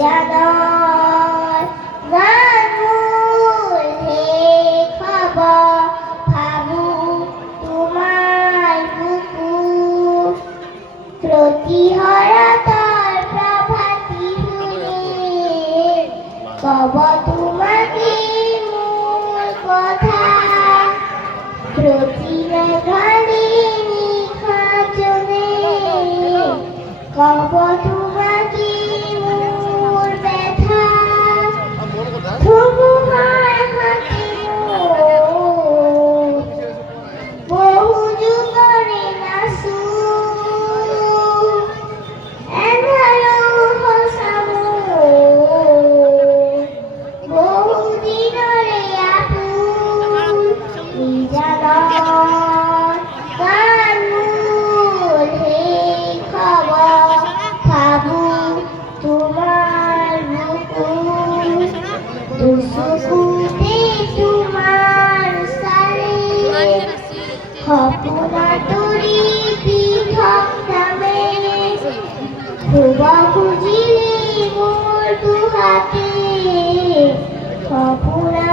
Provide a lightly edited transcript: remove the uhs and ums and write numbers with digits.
জানার গান হে খবর ভাবু তোমার বুকুর প্রতিহরতার প্রভাতি শুনে কব তোমাকে মূল কথা প্রতিরাগানে নিখাচনে কব তোমাকে মূল ব্যথা তবু হয় হাতে বহু যুগরে নাসু এন্ধারো হসামু বহু দিনরে আপু নিজানৰ গান হে খবৰ ভাবু তোমাৰ বুকুৰ দুচকুতে তোমাৰ চালে সপোনা তৰি পৃথক নামে শুব খুজিলে মোৰ দুহাতে সপোনা